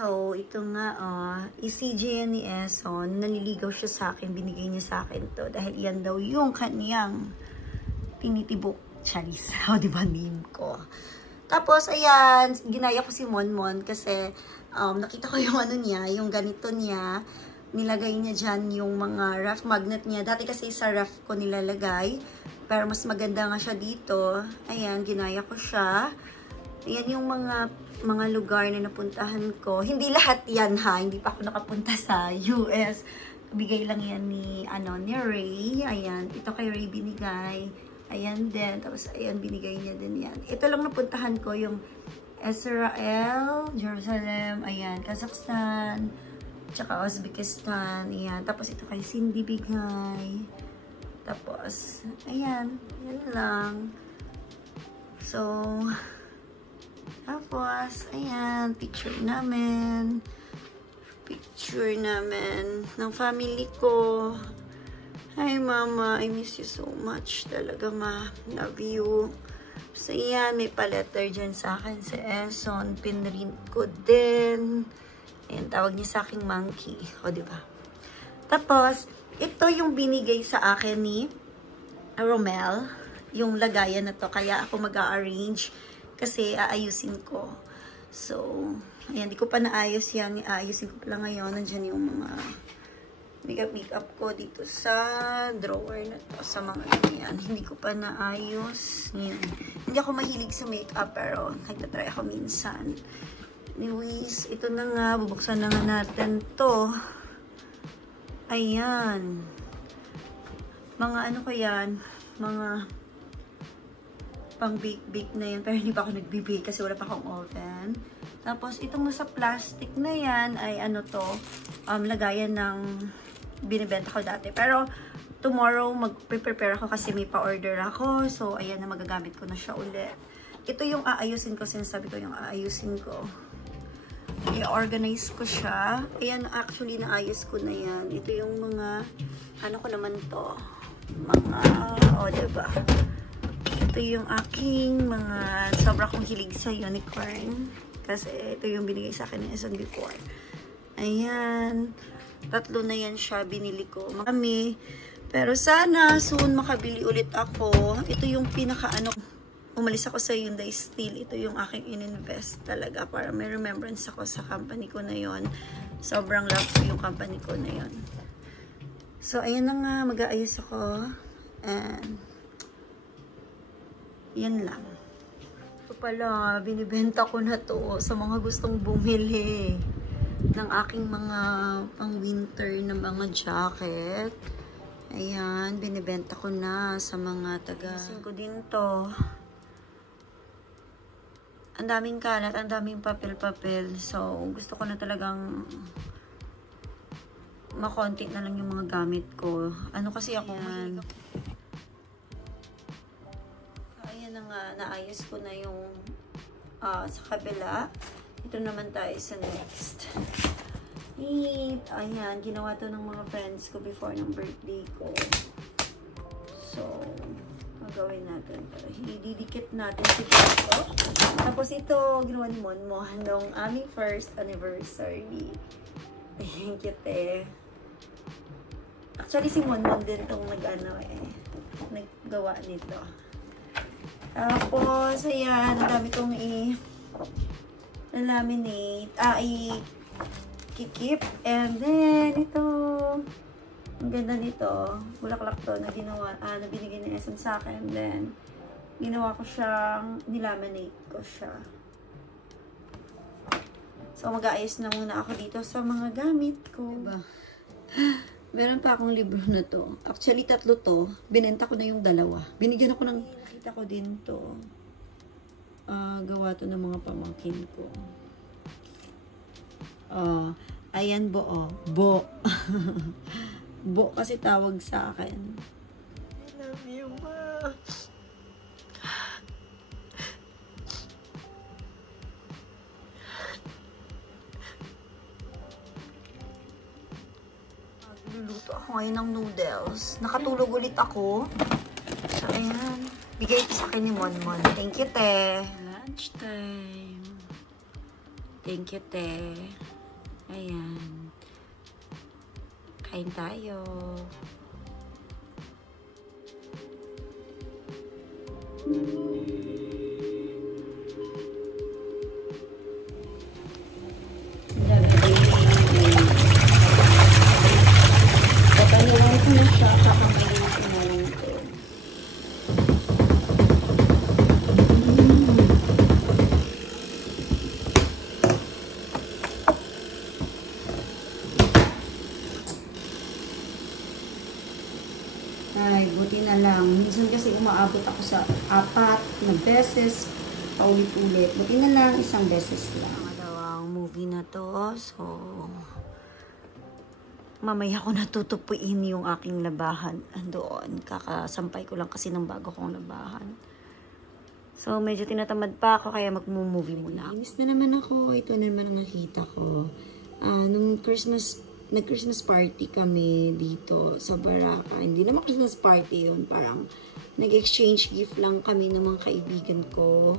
So, ito nga, CJ ni Eson, naliligaw siya sa akin, binigay niya sa akin to. Dahil yan daw yung kaniyang tinitibok. Charis. O, diba, name ko. Tapos, ayan, ginaya ko si Monmon kasi nakita ko yung ano niya, yung ganito niya. Nilagay niya dyan yung mga ref magnet niya. Dati kasi sa ref ko nilalagay. Pero mas maganda nga siya dito. Ayan, ginaya ko siya. Ayan yung mga lugar na napuntahan ko. Hindi lahat yan ha. Hindi pa ako nakapunta sa US. Bigay lang yan ni Ray. Ayan. Ito kay Ray binigay. Ayan din. Tapos ayan, binigay niya din yan. Ito lang napuntahan ko yung Israel, Jerusalem, ayan, Kazakhstan, tsaka Uzbekistan. Ayan. Tapos ito kay Cindy bigay. Tapos, ayan. Yan lang. So, tapos, ayan, picture namin ng family ko. Hi, Mama. I miss you so much. Talaga, Ma. Love you. So, ayan, may pa-letter dyan sa akin si Eson. Pinrint ko din. Ayan, tawag niya sa aking monkey. O, diba? Tapos, ito yung binigay sa akin ni Romel. Yung lagayan na to. Kaya ako mag-a-arrange kasi aayusin ko. So, ayan, di ko pa naayos yan. Aayusin ko pala ngayon. Nandyan yung mga makeup ko dito sa drawer na to. Sa mga ganyan. Hindi ko pa naayos. Yan. Hindi ako mahilig sa makeup pero nagtatry ako minsan. Anyways, ito na nga. Bubuksan na nga natin to. Ayan. Mga ano ko yan? Mga pang bake na yan. Pero hindi pa ako nagbe-bake kasi wala pa akong oven. Tapos, itong nasa plastic na yan ay ano to, lagayan ng binibenta ko dati. Pero, tomorrow mag-prepare ako kasi may pa-order ako. So, ayan na, magagamit ko na siya ulit. Ito yung aayusin ko. Sinasabi ko yung aayusin ko. I-organize ko siya. Ayan, actually, naayos ko na yan. Ito yung mga, ano ko naman to, mga, diba? Ito yung aking mga sobra kong hilig sa unicorn. Kasi ito yung binigay sa akin ng Eson before. Ayan. 3 na yan siya. Binili ko. Marami. Pero sana soon makabili ulit ako. Ito yung pinaka-ano. Umalis ako sa Hyundai Steel. Ito yung aking in-invest talaga. Para may remembrance ako sa company ko na yon. Sobrang love ko yung company ko na yon. So, ayan na nga. Mag-aayos ako. And yan lang. So pala, binibenta ko na to sa mga gustong bumili ng aking mga pang-winter na mga jacket. Ayan, binibenta ko na sa mga taga. Isin ko din to. Ang daming kalat, ang daming papel-papel. So, gusto ko na talagang makonti na lang yung mga gamit ko. Ano kasi ako man. Naayos ko na yung sa kabila. Ito naman tayo sa next. Ayan, ginawa to ng mga friends ko before ng birthday ko. So, magawin natin. Didikit natin si ito. Tapos ito, ginawa ni Monmo nung aming first anniversary. Thank you, te. Actually, si Monmon din itong naggawa nito. Tapos, ayan, ang dami kong laminate, i-keep. And then, ito, ang ganda nito, bulaklak to na ginawa, na binigay ni Eson sa akin. And then, ginawa ko siyang, nilaminate ko siya. So, mag-aayos na muna ako dito sa mga gamit ko. Diba? Meron pa akong libro na to. Actually, 3 to. Binenta ko na yung 2. Binigyan ako ng kita ko din to. Gawa to ng mga pamangkin ko. Ayan Bo. Bo. Bo kasi tawag sa akin. I love you, Ma. Luluto ako ngayon ng noodles. Nakatulog ulit ako. So, ayan. Bigay ito sa akin ni Monmon. Thank you, te. Lunchtime. Thank you, te. Ayan. Kain tayo. Pagkaliwan ko na siya, kakamayin ko na lang ito. Ay, buti na lang. Minsan kasi umaabot ako sa 4 na beses, paulit-ulit. Buti na lang, isang beses lang. Ang movie na to, so mamaya ko natutupuin yung aking labahan doon. Kakasampay ko lang kasi ng bago kong labahan. So, medyo tinatamad pa ako, kaya mag-movie muna. Inis na naman ako. Ito na naman ang nakita ko. Nung nag-Christmas party kami dito sa Baraka. Hindi naman Christmas party yun. Parang nag-exchange gift lang kami ng mga kaibigan ko.